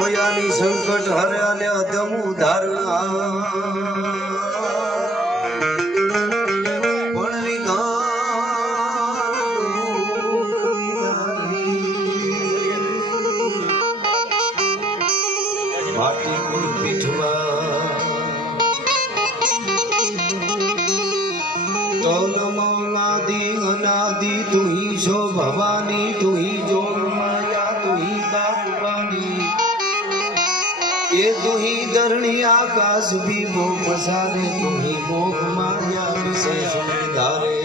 હોયાની સંકટ હરે અને અધમ ઉધારણા માટી કુલ પીઠવા તો નમો નાદિ અનાદિ તું ही છો ભવાની તું ही જોગ માયા તું ही બાપવાની ये તું ही ધરણી આકાશ भी ભોગ પસારે તું ही ભોગ માયા વિશે સુધારે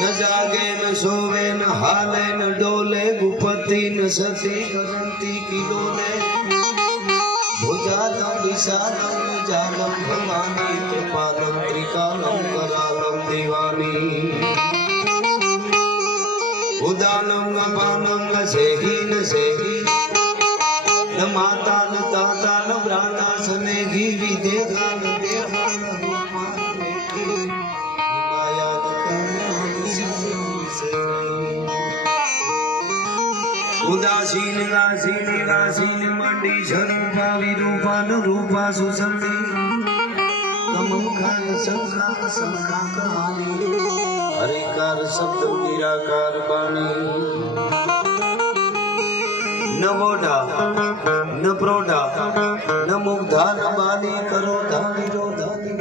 न जागे न सोवे न हाले न डोले गुपति न सती करंती की डोले भुजालम विशालम जालम भवानी कृपालम त्रिकालम करालम दीवानी उदानम अपानम न सेही न माता न ताता न ब्राह्मणा सनेगी विदेहा न देहा न उदासीन रासीन रासीन मंडी स्वरूपा विरूपा न रूपा सुसंदी कमंखान संखान संखा कहानी हरिकार शब्द निराकार बानी न बोधा न प्रोधा न मुग्धा न बाली करो धानी रो धानी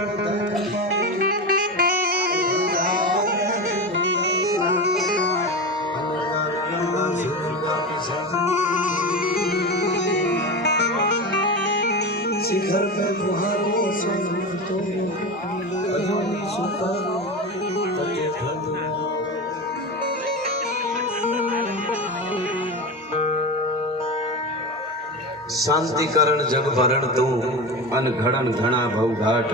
शिखर पे बुहारो संतो अजोनी सुखारो तटे भलो शांतिकरण जग भरण तू अन घड़न घना भव घाट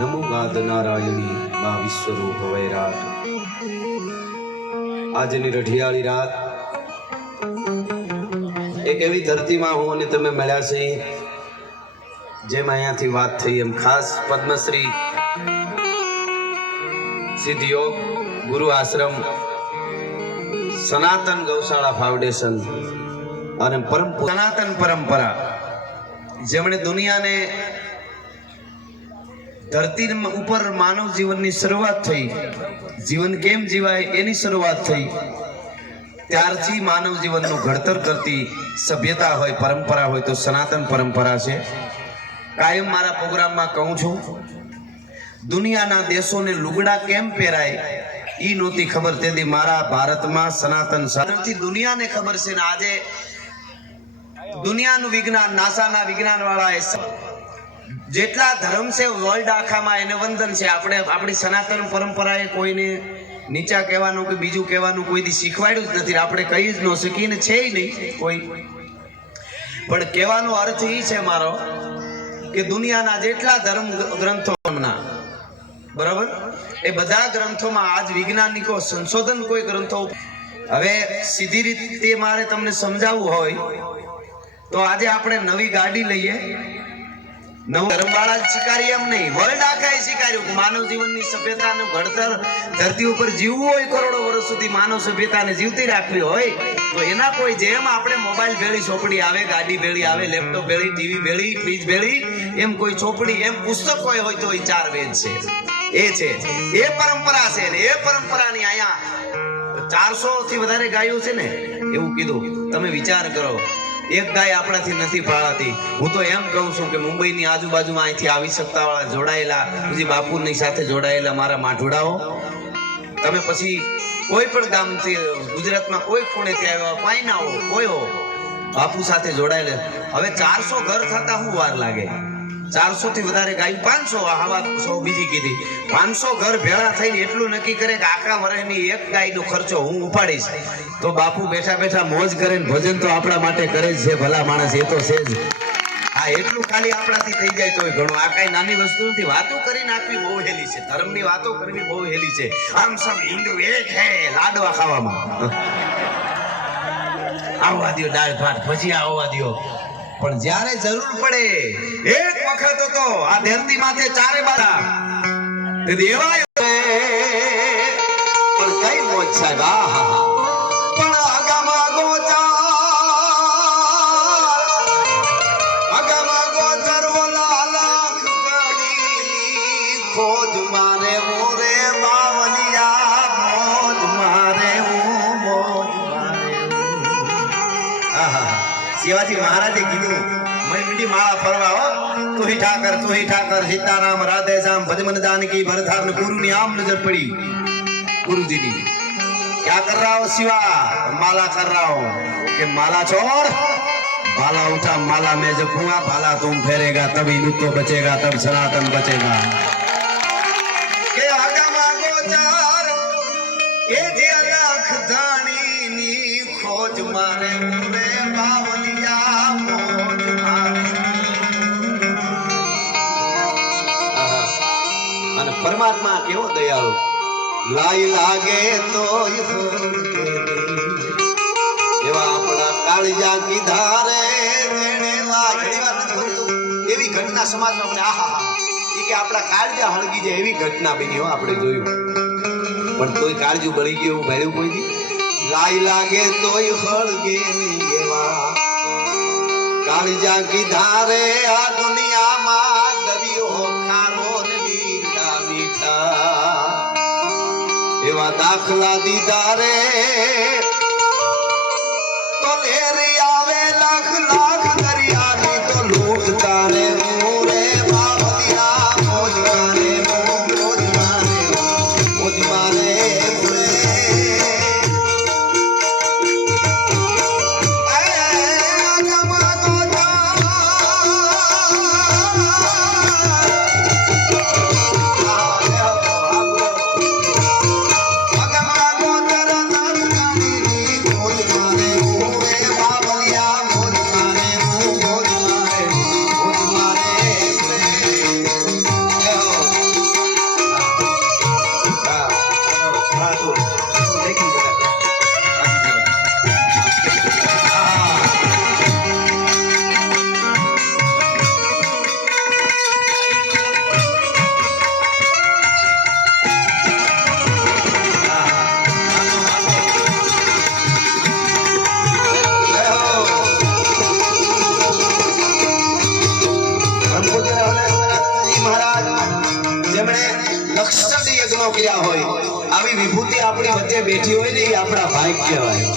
नमो गाद नारायणी बा विश्वरूप वैराट આજની રઢિયાળી રાત એક એવી ધરતીમાં હું અને તમે મળ્યા છે જેમ અહીંયાથી વાત થઈ એમ ખાસ પદ્મશ્રી સિદ્ધયોગ ગુરુ આશ્રમ સનાતન ગૌશાળા ફાઉન્ડેશન અને સનાતન પરંપરા જેમણે દુનિયાને ધરતી ઉપર માનવ જીવનની શરૂઆત થઈ જીવન કેમ જીવાય એની શરૂઆત થઈ ત્યારથી માનવ જીવનનું ઘડતર કરતી સભ્યતા હોય પરંપરા હોય તો સનાતન પરંપરા છે કાયમ મારા પ્રોગ્રામમાં કહું છું દુનિયાના દેશોને લુગડા કેમ પહેરાય ઈ નહોતી ખબર તેથી મારા ભારતમાં સનાતન સાથી દુનિયાને ખબર છે ને આજે દુનિયાનું વિજ્ઞાન નાસાના વિજ્ઞાન વાળા જેટલા ધર્મ છે વર્લ્ડ આખામાં એને વંદન છે આપણે આપણી સનાતન પરંપરાએ કોઈને નીચા કહેવાનું કે બીજું કહેવાનું કોઈ દી શીખવાડ્યું જ નથી આપણે કહી જ ન શકીએ ને છે નહીં કોઈ પણ કહેવાનો અર્થ એ છે મારો કે દુનિયાના જેટલા ધર્મ ગ્રંથોના બરાબર એ બધા ગ્રંથોમાં આજ વૈજ્ઞાનિકો સંશોધન કોઈ ગ્રંથો હવે સીધી રીતે મારે તમને સમજાવવું હોય તો આજે આપણે નવી ગાડી લઈએ નવ ધર્મવાળા જ સ્વીકારીએ એમ નહીં વર્લ્ડ આખાએ સ્વીકાર્યું કે માનવ જીવનની સભ્યતાનું ઘડતર ધરતી ઉપર જીવવું હોય કરોડો વર્ષ સુધી માનવ સભ્યતાને જીવતી રાખવી હોય તો એના કોઈ જેમ આપણે મોબાઈલ ભેળી ચોપડી આવે ગાડી ભેળી આવે લેપટોપ ભેળી ટીવી ભેળી ફ્રીજ ભેળી એમ કોઈ ચોપડી એમ પુસ્તક કોઈ હોય તો એ ચાર વેદ છે એ પરંપરા છે ને એ પરંપરાની અહીંયા 400 થી વધારે ગાયો છે ને એવું કીધું તમે વિચાર કરો એક ગાય આપણાથી નથી પાળાતી હું તો એમ કહું છું કે મુંબઈની આજુબાજુમાં અહીંથી આવી શકતા વાળા જોડાયેલા પછી બાપુની સાથે જોડાયેલા મારા માઠોડાઓ તમે પછી કોઈ પણ ગામથી ગુજરાતમાં કોઈ ખૂણેથી આવ્યા કોઈ ના હો કોઈ હો બાપુ સાથે જોડાયેલા હવે 400 ઘર થતા હું વાર લાગે 400 થી વધારે ગાય 500 આ વાત બીજી કીધી 500 ઘર ભેળા થઈને એટલું નક્કી કરે કે આખા વર્ષની એક ગાયનો ખર્ચો હું ઉપાડીશ તો બાપુ બેઠા બેઠા મોજ કરે ને ભજન તો આપણા માટે કરે જ છે ભલા માણસ એ તો છે જ આ એટલું ખાલી આપણાથી થઈ જાય તોય ઘણું આ કઈ નાની વસ્તુ નથી વાતો કરી નાખવી બહુ હેલી છે ધર્મની વાતો કરવી બહુ હેલી છે આમ સબ હિન્દુ એક હે લાડવા ખાવામાં આવવા દો દાળ ભાત ભજીયા આવવા દો પણ જ્યારે જરૂર પડે એક વખત તો આ ધરતી માથે ચારે બાજુ તે દેવાય પણ કઈ મોજ સાહેબ પણ આગામાં ગોચા શિવાજી મહારાજે કીધું મય મીઠી માળા ફરવા હો તું ही ठाकर सीताराम राधे श्याम भजमन जानकी भरथार ने गुरु ની આમ નજર પડી गुरुजी ની क्या कर रहा हो शिवा माला कर रहा हो कि माला छोड़ भाला उठा माला में जपूंगा भाला तुम फेरेगा तभी लुत्तो बचेगा तब सनातन बचेगा के आगा मागो चार ए जे लाख दानी नी खोज मारे रे बावलिया मोज मारे અને પરમાત્મા કેવો દયાળુ લાઈ લાગે તો એવા આપણા કાળજા કીધા રે જેણે લાગણી વાત કરતું એવી ઘટના સમાજમાં આપણે આહા ઈ કે આપણા કાળજા હળગી જાય એવી ઘટના બની હો આપણે જોયું પણ તોય કાળજું બળી ગયું એવું ભર્યું કોઈ દી લાઈ લાગે તોય હળગે નહીં એવા કાળજા કીધા રે આ દુનિયામાં દરિયો ખારો ને મીઠા મીઠા એવા દાખલા દીધા રે તો લેરી આવે લાખ લાખ દરિયાની તો લૂટતા રે રે બાવલિયા મોજ મારે મોજ મારે મોજ મારે આવી વિભૂતિ આપણી વચ્ચે બેઠી હોય ને એ આપણા ભાગ કહેવાય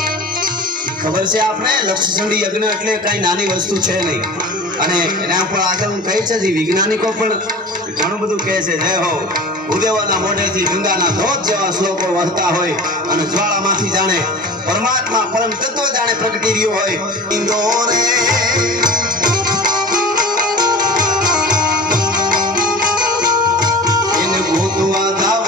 ખબર છે આપણે લક્ષચંડી યજ્ઞ એટલે કઈ નાની વસ્તુ છે નહીં અને એના પર આગળ હું કહી છે વૈજ્ઞાનિકો પણ ઘણું બધું કહે છે જય હો ભૂદેવોના મોઢેથી ગંગાના ધોધ જેવા શ્લોકો વહતા હોય અને જ્વાળામાંથી જાણે પરમાત્મા પરમ તત્વ જાણે પ્રગટી રહ્યો હોય ઇન્દોરે એને ગોતવા ધાવ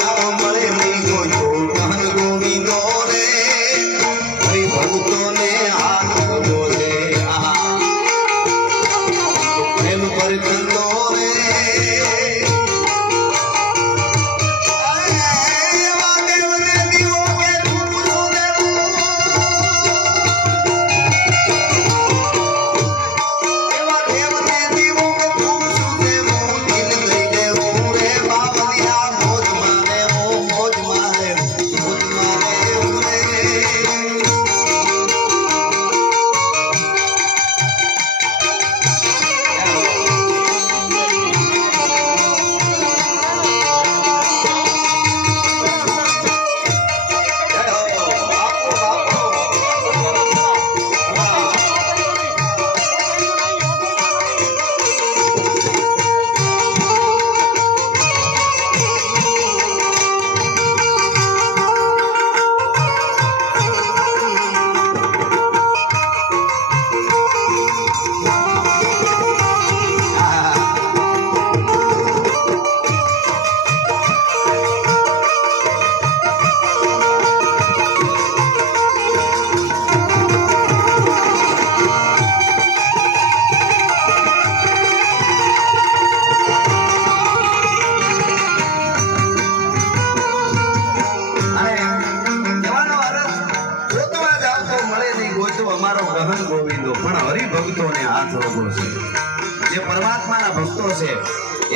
જે પરમાત્માના ભક્તો છે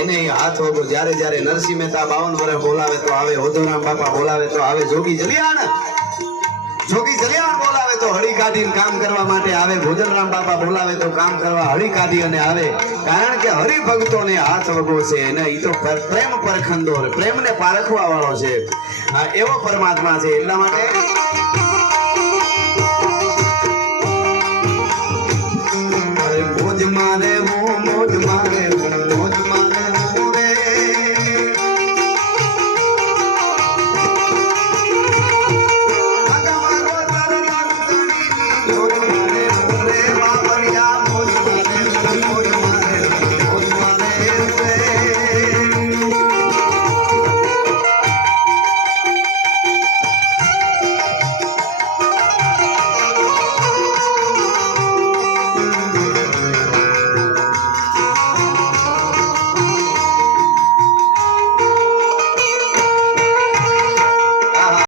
એને હાથ વગો જ્યારે જ્યારે નરસિંહ મહેતા 52 વર્ષ બોલાવે તો આવે ઓધોરામ બાપા બોલાવે તો આવે જોગી જલિયાણ બોલાવે તો હળી કાઢીને કામ કરવા માટે આવે ભોજનરામ બાપા બોલાવે તો કામ કરવા હળી કાઢી અને આવે કારણ કે હરિભક્તોને હાથ વગો છે અને ઈ તો પ્રેમ પરખંડો પ્રેમને પારખવા વાળો છે એવો પરમાત્મા છે એટલા માટે